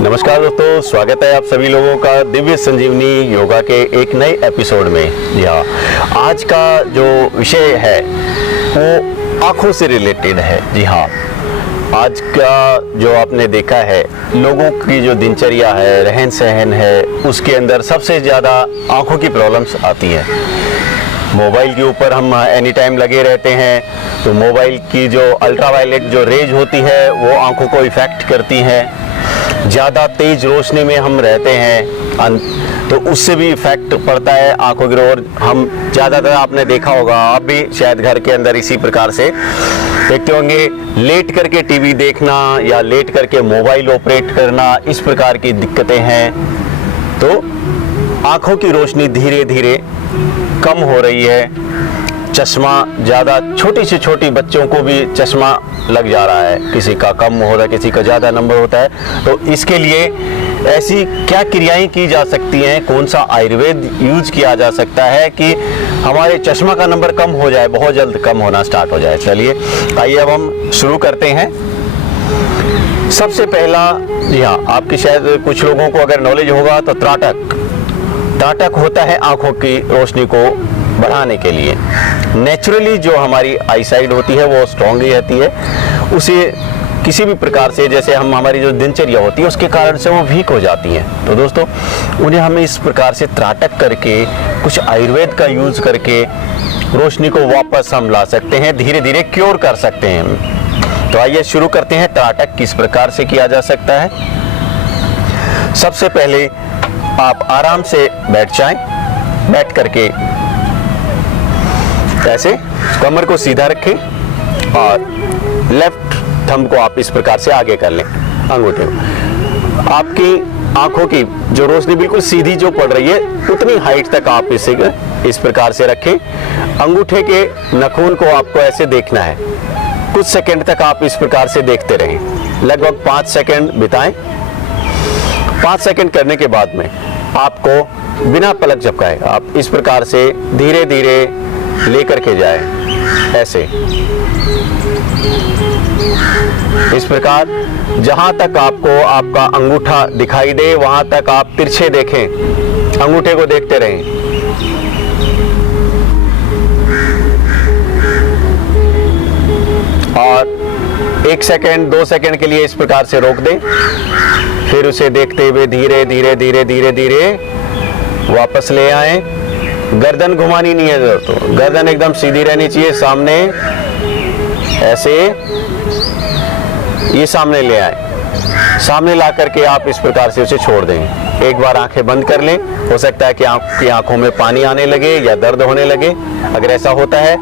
नमस्कार दोस्तों, स्वागत है आप सभी लोगों का दिव्य संजीवनी योगा के एक नए एपिसोड में। जी हाँ, आज का जो विषय है वो आँखों से रिलेटेड है। जी हाँ, आज का जो आपने देखा है, लोगों की जो दिनचर्या है, रहन सहन है, उसके अंदर सबसे ज़्यादा आँखों की प्रॉब्लम्स आती हैं। मोबाइल के ऊपर हम एनी टाइम लगे रहते हैं, तो मोबाइल की जो अल्ट्रावायलेट जो रेज होती है वो आँखों को इफ़ेक्ट करती हैं। ज़्यादा तेज़ रोशनी में हम रहते हैं तो उससे भी इफ़ेक्ट पड़ता है आँखों की ओर। हम ज़्यादातर आपने देखा होगा, आप भी शायद घर के अंदर इसी प्रकार से देखते होंगे, लेट करके टीवी देखना या लेट करके मोबाइल ऑपरेट करना, इस प्रकार की दिक्कतें हैं। तो आँखों की रोशनी धीरे धीरे कम हो रही है। चश्मा ज़्यादा, छोटी से छोटी बच्चों को भी चश्मा लग जा रहा है, किसी का कम हो रहा है, किसी का ज़्यादा नंबर होता है। तो इसके लिए ऐसी क्या क्रियाएं की जा सकती हैं, कौन सा आयुर्वेद यूज किया जा सकता है कि हमारे चश्मा का नंबर कम हो जाए, बहुत जल्द कम होना स्टार्ट हो जाए। चलिए आइए अब हम शुरू करते हैं। सबसे पहला, जी हाँ, आपकी शायद कुछ लोगों को अगर नॉलेज होगा तो त्राटक होता है आँखों की रोशनी को बढ़ाने के लिए। नेचुरली जो हमारी आई साइड होती है वो स्ट्रॉन्ग ही रहती है, उसे किसी भी प्रकार से, जैसे हमारी जो दिनचर्या होती है उसके कारण से वो वीक हो जाती हैं। तो दोस्तों, उन्हें हमें इस प्रकार से त्राटक करके, कुछ आयुर्वेद का यूज़ करके रोशनी को वापस हम ला सकते हैं, धीरे धीरे क्योर कर सकते हैं। तो आइए शुरू करते हैं। त्राटक किस प्रकार से किया जा सकता है। सबसे पहले आप आराम से बैठ जाएं, बैठ करके ऐसे कमर को सीधा रखें और लेफ्ट थंब को आप इस प्रकार से आगे कर लें, अंगूठे को। आपकी आंखों की जो रोशनी बिल्कुल सीधी जो पड़ रही है, उतनी हाइट तक आप इसे इस प्रकार से रखें। अंगूठे के नाखून को आपको ऐसे देखना है। कुछ सेकंड तक आप इस प्रकार से देखते रहें, लगभग 5 सेकंड बिताएं। 5 सेकंड करने के बाद में आपको बिना पलक झपकाए आप इस प्रकार से धीरे धीरे लेकर के जाए, ऐसे इस प्रकार। जहां तक आपको आपका अंगूठा दिखाई दे वहां तक आप तिरछे देखें, अंगूठे को देखते रहें। और 1 सेकंड 2 सेकंड के लिए इस प्रकार से रोक दें, फिर उसे देखते हुए धीरे धीरे धीरे धीरे धीरे वापस ले आए। गर्दन घुमानी नहीं है दोस्तों, गर्दन एकदम सीधी रहनी चाहिए, सामने ऐसे ये सामने ले आए। सामने ला करके आप इस प्रकार से उसे छोड़ दें। एक बार आंखें बंद कर लें। हो सकता है कि आपकी आंखों में पानी आने लगे या दर्द होने लगे। अगर ऐसा होता है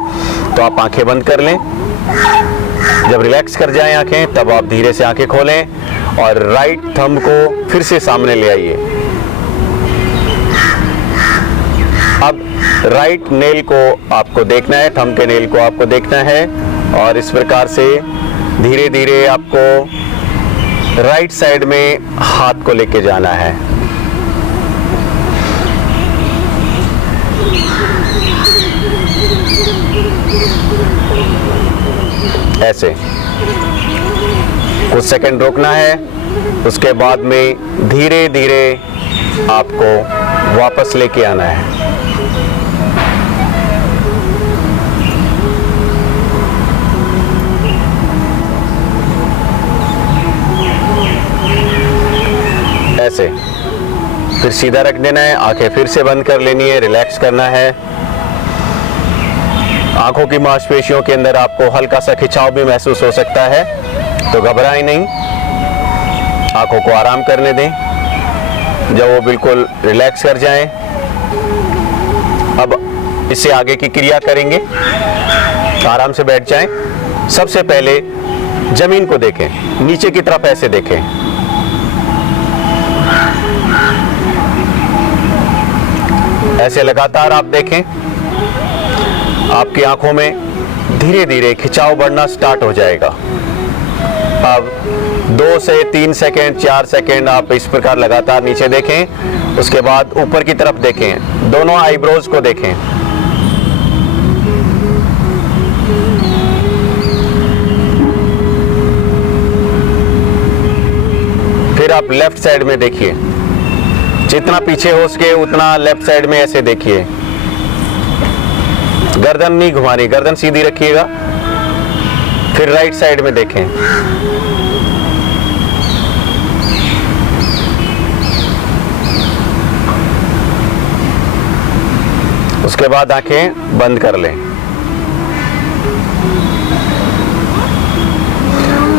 तो आप आंखें बंद कर लें। जब रिलैक्स कर जाएं आंखें, तब आप धीरे से आंखें खोलें और राइट थंब को फिर से सामने ले आइए। अब राइट नेल को आपको देखना है, थंब के नेल को आपको देखना है और इस प्रकार से धीरे धीरे आपको राइट साइड में हाथ को लेके जाना है, ऐसे। कुछ सेकंड रोकना है, उसके बाद में धीरे धीरे आपको वापस लेके आना है। ऐसे फिर सीधा रख देना है, आंखें फिर से बंद कर लेनी है, रिलैक्स करना है। आंखों की मांसपेशियों के अंदर आपको हल्का सा खिंचाव भी महसूस हो सकता है, तो घबराएं नहीं, आंखों को आराम करने दें। जब वो बिल्कुल रिलैक्स कर जाएं, अब इससे आगे की क्रिया करेंगे। आराम से बैठ जाएं। सबसे पहले जमीन को देखें, नीचे की तरफ ऐसे देखें। ऐसे लगातार आप देखें, आपकी आंखों में धीरे धीरे खिंचाव बढ़ना स्टार्ट हो जाएगा। अब 2 से 3 सेकेंड, 4 सेकेंड आप इस प्रकार लगातार नीचे देखें। उसके बाद ऊपर की तरफ देखें, दोनों आईब्रोज को देखें। फिर आप लेफ्ट साइड में देखिए, जितना पीछे हो सके उतना लेफ्ट साइड में ऐसे देखिए। गर्दन नहीं घुमानी, गर्दन सीधी रखिएगा। फिर राइट साइड में देखें। उसके बाद आंखें बंद कर लें।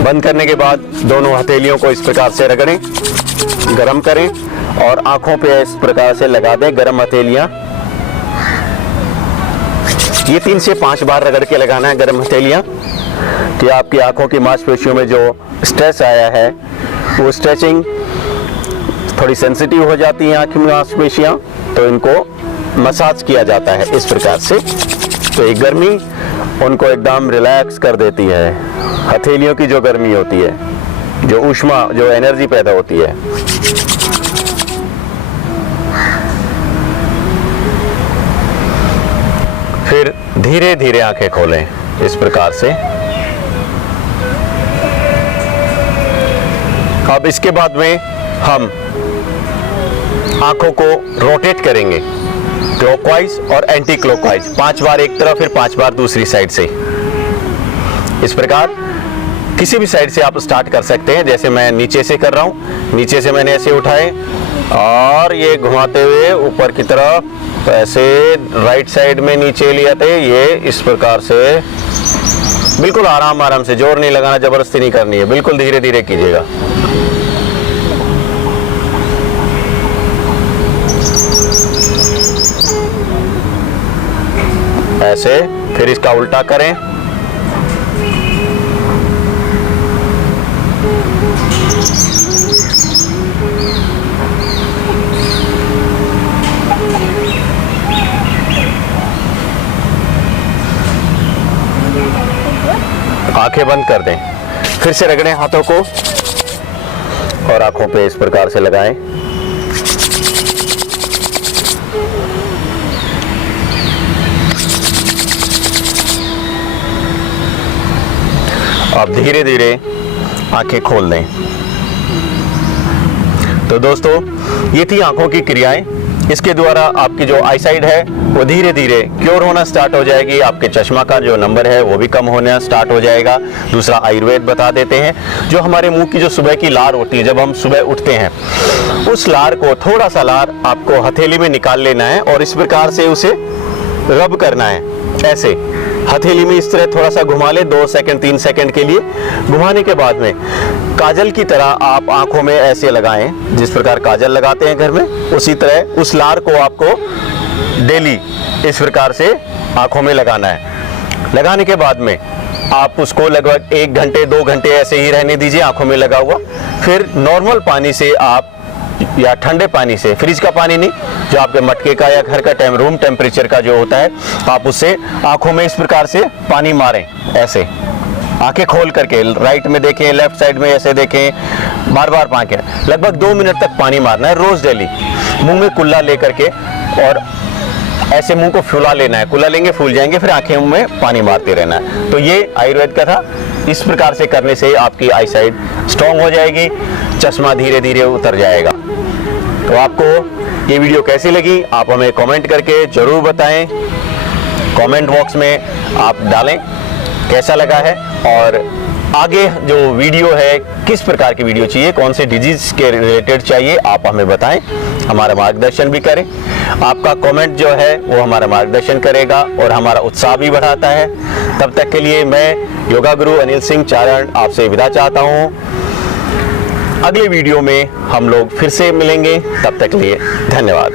बंद करने के बाद दोनों हथेलियों को इस प्रकार से रगड़ें, गरम करें और आंखों पे इस प्रकार से लगा दें गरम हथेलियां। ये 3 से 5 बार रगड़ के लगाना है गरम हथेलियां, कि आपकी आंखों की मांसपेशियों में जो स्ट्रेस आया है वो स्ट्रेचिंग थोड़ी सेंसिटिव हो जाती है आंख की मांसपेशियां, तो इनको मसाज किया जाता है इस प्रकार से। तो ये गर्मी उनको एकदम रिलैक्स कर देती है। हथेलियों की जो गर्मी होती है, जो ऊष्मा, जो एनर्जी पैदा होती है। फिर धीरे धीरे आंखें खोलें इस प्रकार से। अब इसके बाद में हम आंखों को रोटेट करेंगे क्लॉकवाइज और एंटी क्लॉकवाइज, 5 बार एक तरफ, फिर 5 बार दूसरी साइड से। इस प्रकार किसी भी साइड से आप स्टार्ट कर सकते हैं। जैसे मैं नीचे से कर रहा हूं, नीचे से मैंने ऐसे उठाए और ये घुमाते हुए ऊपर की तरफ ऐसे राइट साइड में नीचे लिया थे। ये इस प्रकार से बिल्कुल आराम आराम से, जोर नहीं लगाना, जबरदस्ती नहीं करनी है, बिल्कुल धीरे धीरे कीजिएगा। ऐसे। फिर इसका उल्टा करें। आंखें बंद कर दें। फिर से रगड़ें हाथों को और आंखों पे इस प्रकार से लगाएं। अब धीरे धीरे आंखें खोल दें। तो दोस्तों, ये थी आंखों की क्रियाएं। इसके द्वारा आपकी जो आईसाइट है वो धीरे धीरे क्योर होना स्टार्ट हो जाएगी। आपके चश्मा का जो नंबर है वो भी कम होना स्टार्ट हो जाएगा। दूसरा आयुर्वेद बता देते हैं, जो हमारे मुंह की जो सुबह की लार होती है, जब हम सुबह उठते हैं, उस लार को, थोड़ा सा लार आपको हथेली में निकाल लेना है और इस प्रकार से उसे रब करना है। ऐसे हथेली में इस तरह थोड़ा सा घुमा ले, 2 सेकंड 3 सेकंड के लिए। घुमाने के बाद में काजल की तरह आप आंखों में ऐसे लगाएं, जिस प्रकार काजल लगाते हैं घर में, उसी तरह उस लार को आपको डेली इस प्रकार से आंखों में लगाना है। लगाने के बाद में आप उसको लगभग 1 घंटे 2 घंटे ऐसे ही रहने दीजिए आंखों में लगा हुआ। फिर नॉर्मल पानी से आप, या ठंडे पानी से, फ्रिज का पानी नहीं, जो आपके मटके का या घर का रूम टेम्परेचर का जो होता है, आप उससे आंखों में इस प्रकार से पानी मारें। ऐसे आंखें खोल करके राइट में देखें, लेफ्ट साइड में ऐसे देखें, बार बार आंखें, लगभग 2 मिनट तक पानी मारना है रोज डेली। मुंह में कुल्ला लेकर के और ऐसे मुंह को फुला लेना है। कुल्ला लेंगे, फूल जाएंगे, फिर आंखें में पानी मारते रहना है। तो ये आयुर्वेद का था। इस प्रकार से करने से आपकी आईसाइट स्ट्रांग हो जाएगी, चश्मा धीरे धीरे उतर जाएगा। तो आपको ये वीडियो कैसी लगी आप हमें कमेंट करके जरूर बताएं। कमेंट बॉक्स में आप डालें कैसा लगा है, और आगे जो वीडियो है, किस प्रकार की वीडियो चाहिए, कौन से डिजीज के रिलेटेड चाहिए, आप हमें बताएं, हमारा मार्गदर्शन भी करें। आपका कमेंट जो है वो हमारा मार्गदर्शन करेगा और हमारा उत्साह भी बढ़ाता है। तब तक के लिए मैं योगा गुरु अनिल सिंह चारण आपसे विदा चाहता हूँ। अगले वीडियो में हम लोग फिर से मिलेंगे, तब तक के लिए धन्यवाद।